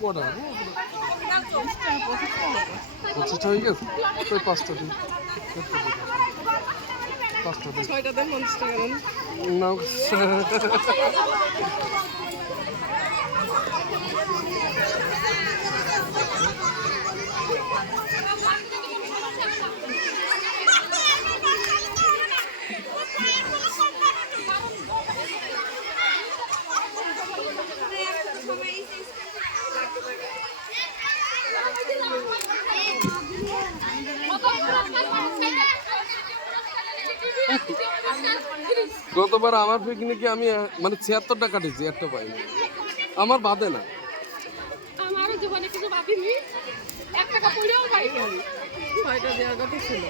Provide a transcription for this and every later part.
কটা 25 হয়ে গেছে ওই 5টা দিন 5টা দিন 6টা দেন 50 টাকা দেন না গতবার আমার পিকনিকে আমি মানে 76 টাকা কাটিয়েছি একটা পাইনি আমার বাদে না আমারও জীবনে কিছু বাকিনি 1 টাকা পড়েও পাইনি আমি 6টা দেওয়ার কথা ছিল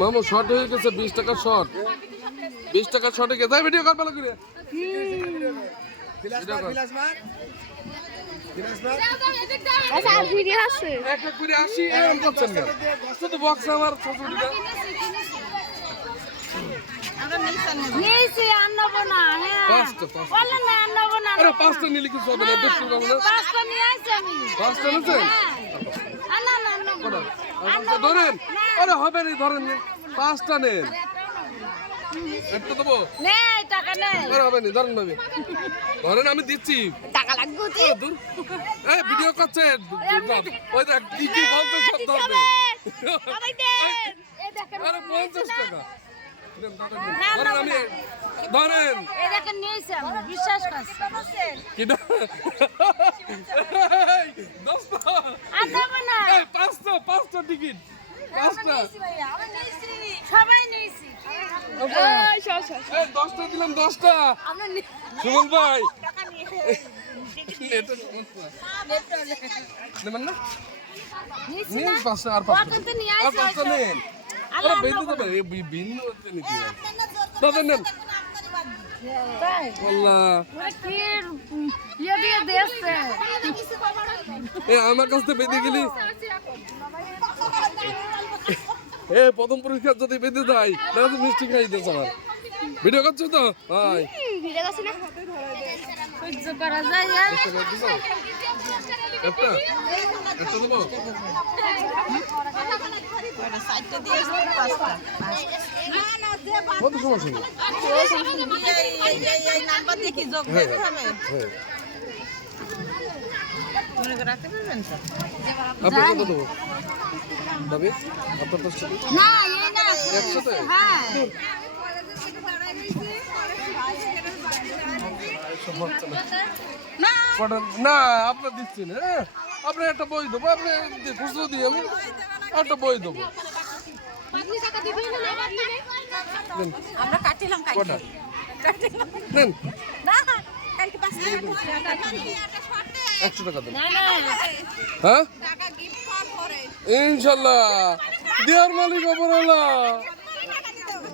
মামু শর্ট হয়ে গেছে 20 টাকা শর্ট 20 টাকা শর্টে গেছে যাই ভিডিও কর ভালো করে আচ্ছা আর ভিডিও আছে একটা করে আসি এরকম করছেন কেন শুধু বক্স আমার ছোটটা আমরা নিয়েছি আনবো না হ্যাঁ বলেন না আনবো না আরে 5টা নিলে কিছু হবে না দেখতে পাবো না 5টা নিয়ে আসছি আমি 5টা নিছেন না না না ধরেন আরে হবে না ধরেন 5টা নেন একটা দেবো নেই টাকা নেই আরে হবে না ধরেন ভাবি ধরেন আমি দিচ্ছি টাকা লাগবে দূর এই ভিডিও করছে ওই দেখ কি কি বলতে সব ধরবে সবাই দেন এই দেখেন আরে 50 টাকা ধরেন আমি ধরেন এই দেখেন নিয়েছি আমি বিশ্বাস করছি কি না 10টা আনবো না এই 5টা টিকিট 5টা সবাই নিয়েছি এই 10টা দিলাম 10টা আমরা সুমন ভাই টাকা নিয়ে এটা সুমন ভাই নেবেন না নিয়েছি নিন না 5টা আর 5টা ওখান থেকে নিয়ে আর আসি 5টা নেন আরে বেঁধে দেবেন এই ভিন্ন হচ্ছে নাকি দাদা নেন তাই আল্লাহ কি ইয়ে দিয়ে দিয়েছে এই আমার কাছ থেকে বেঁধে গেলি এ প্রথম পরীক্ষা যদি বেঁধে যায় তাহলে তো মিষ্টি খাই দিতে আমার ভিডিও করছো তো হাই ভিডিও করছি না সহ্য করা যায় আর একটা একটা দেবো কত সমস্যা নেই আপনার কত দেবো দাবি আপনার 10টা না এই না একসাথে হ্যাঁ না না আপনার দিচ্ছি না আপনি একটা বই দেবো আপনি খুচরো দিই আমি একটা বই দেবো আমরা কাটিলাম কটা নেন না 100 টাকা দেন না না হ্যাঁ টাকা গিফট কল করে ইনশাল্লাহ দেওয়ার মালিক অপর হলো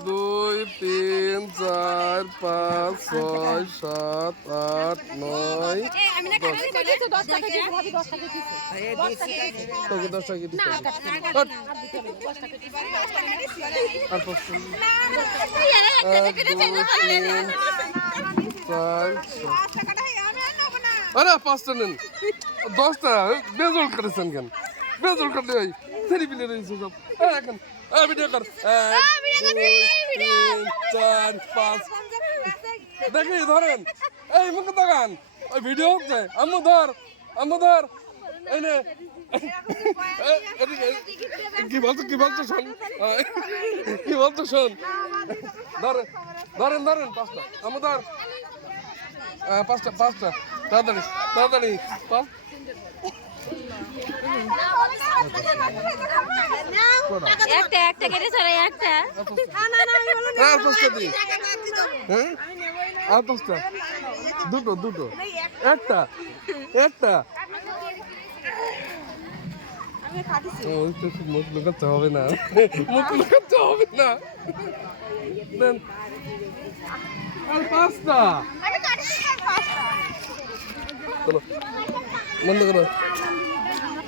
2 3 4 5 6 7 8 9 আমি না কাটি দিতে 10 টাকা দিয়ে ভাবি 10 টাকা দিতে তোকে 10 টাকা দিতে না হট। 10 টাকা দিতে আর 5 আরে 5টা নেন 10টা বেজল করেছেন কেন বেজল করলে ওই সেরি পিলে রয়েছে সব এখন ভিডিও কর 1 2 3 4 5 দেখি ধরেন এই মুখ দোকান ওই ভিডিও হচ্ছে আম্মু ধর এই নে কি বলছো শোন কি বলছো শোন ধরেন 5টা আম্মু ধর 5টা তাড়াতাড়ি 5 একটা কেটে ছড়াই একটা আর 5টা দিই হ্যাঁ আর 5টা দুটো একটা মুখ লুকাতে হবে না দেন আর 5টা চলো বন্ধ করো